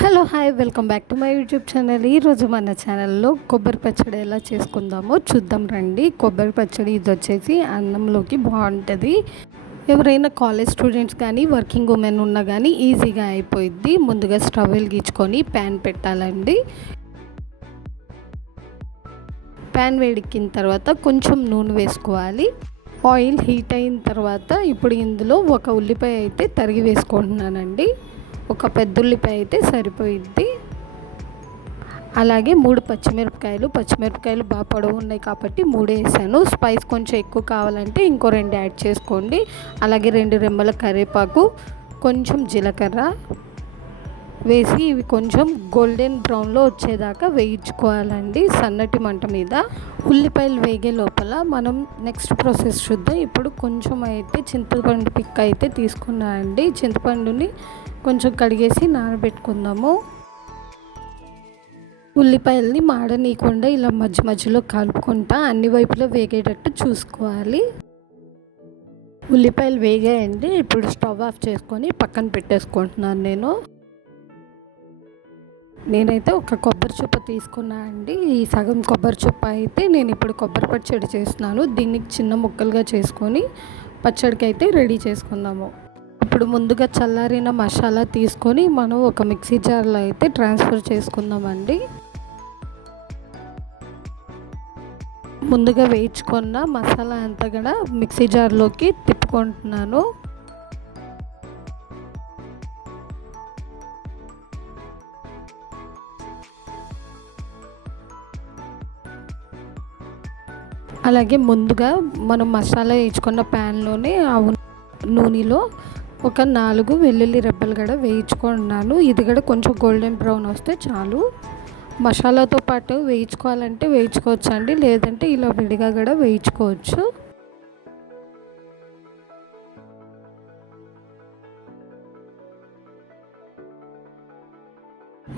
Hello hi welcome back to my YouTube channel. ఈరోజు మన ఛానల్లో కొబ్బరి పచ్చడి ఎలా చేసుకుందామో చూద్దాం రండి. కొబ్బరి పచ్చడి ఇది వచ్చేసి అన్నంలోకి బాగుంటుంది. ఎవరైనా కాలేజ్ స్టూడెంట్స్ కానీ వర్కింగ్ ఉమెన్ ఉన్నా కానీ ఈజీగా అయిపోయిద్ది. ముందుగా స్టవ్ వెలిగించుకొని ప్యాన్ పెట్టాలండి. ప్యాన్ వేడెక్కిన తర్వాత కొంచెం నూనె వేసుకోవాలి. ఆయిల్ హీట్ అయిన తర్వాత ఇప్పుడు ఇందులో ఒక ఉల్లిపాయ అయితే తరిగి వేసుకుంటున్నానండి. ఒక పెద్ద ఉల్లిపాయ అయితే సరిపోయిద్ది. అలాగే మూడు పచ్చిమిరపకాయలు పచ్చిమిరపకాయలు బాగా పొడవు ఉన్నాయి కాబట్టి మూడు వేసాను. స్పైస్ కొంచెం ఎక్కువ కావాలంటే ఇంకో రెండు యాడ్ చేసుకోండి. అలాగే రెండు రెమ్మల కరివేపాకు కొంచెం జీలకర్ర వేసి ఇవి కొంచెం గోల్డెన్ బ్రౌన్లో వచ్చేదాకా వేయించుకోవాలండి సన్నటి మంట మీద. ఉల్లిపాయలు వేగే లోపల మనం నెక్స్ట్ ప్రాసెస్ చూద్దాం. ఇప్పుడు కొంచెం అయితే చింతపండు పిక్ అయితే తీసుకున్నా అండి. చింతపండుని కొంచెం కడిగేసి నానబెట్టుకుందాము. ఉల్లిపాయల్ని మాడనీయకుండా ఇలా మధ్య మధ్యలో కలుపుకుంటా అన్ని వైపులో వేగేటట్టు చూసుకోవాలి. ఉల్లిపాయలు వేగాయండి. ఇప్పుడు స్టవ్ ఆఫ్ చేసుకొని పక్కన పెట్టేసుకుంటున్నాను నేను. నేనైతే ఒక కొబ్బరి చుప్ప తీసుకున్నా అండి. ఈ సగం కొబ్బరి చుప్ప అయితే నేను ఇప్పుడు కొబ్బరి పచ్చడి చేస్తున్నాను. దీనికి చిన్న ముక్కలుగా చేసుకొని పచ్చడికి అయితే రెడీ చేసుకుందాము. ఇప్పుడు ముందుగా చల్లారిన మసాలా తీసుకొని మనం ఒక మిక్సీ జార్లో అయితే ట్రాన్స్ఫర్ చేసుకుందామండి. ముందుగా వేయించుకున్న మసాలా అంతా కూడా మిక్సీ జార్లోకి తిప్పుకుంటున్నాను. అలాగే ముందుగా మనం మసాలా వేయించుకున్న ప్యాన్లోనే ఆ నూనెలో ఒక నాలుగు వెల్లుల్లి రెబ్బలు కూడా వేయించుకున్నాను. ఇది కూడా కొంచెం గోల్డెన్ బ్రౌన్ వస్తే చాలు. మసాలాతో పాటు వేయించుకోవాలంటే వేయించుకోవచ్చు అండి లేదంటే ఇలా విడిగా కూడా వేయించుకోవచ్చు.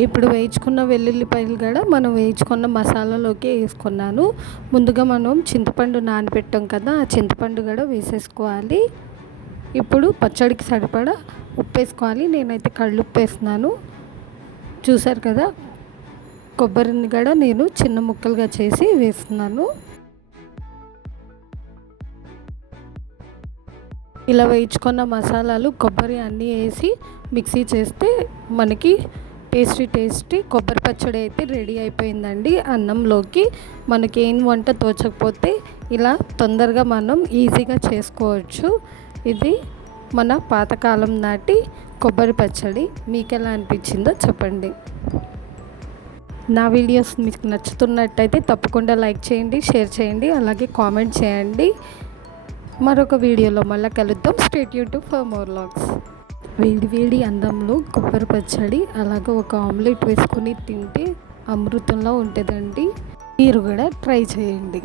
ఇప్పుడు వేయించుకున్న వెల్లుల్లిపాయలు కూడా మనం వేయించుకున్న మసాలాలోకి వేసుకున్నాను. ముందుగా మనం చింతపండు నానబెట్టాం కదా ఆ చింతపండు కూడా వేసేసుకోవాలి. ఇప్పుడు పచ్చడికి సరిపడా ఉప్పు వేసుకోవాలి. నేనైతే కళ్ళు ఉప్పు వేస్తున్నాను. చూసారు కదా కొబ్బరిని కూడా నేను చిన్న ముక్కలుగా చేసి వేస్తున్నాను. ఇలా వేయించుకున్న మసాలాలు కొబ్బరి అన్నీ వేసి మిక్సీ చేస్తే మనకి టేస్టీ టేస్టీ కొబ్బరి పచ్చడి అయితే రెడీ అయిపోయిందండి అన్నంలోకి. మనకి ఏం వంట తోచకపోతే ఇలా తొందరగా మనం ఈజీగా చేసుకోవచ్చు. ఇది మన పాతకాలం నాటి కొబ్బరి పచ్చడి. మీకు ఎలా అనిపించిందో చెప్పండి. నా వీడియోస్ మీకు నచ్చుతున్నట్టయితే తప్పకుండా లైక్ చేయండి షేర్ చేయండి అలాగే కామెంట్ చేయండి. మరొక వీడియోలో మళ్ళీ కలుద్దాం. State YouTube for more logs వేడి వేడి అందంలో కొబ్బరి పచ్చడి అలాగే ఒక ఆమ్లెట్ వేసుకొని తింటే అమృతంలో ఉంటుందండి. మీరు కూడా ట్రై చేయండి.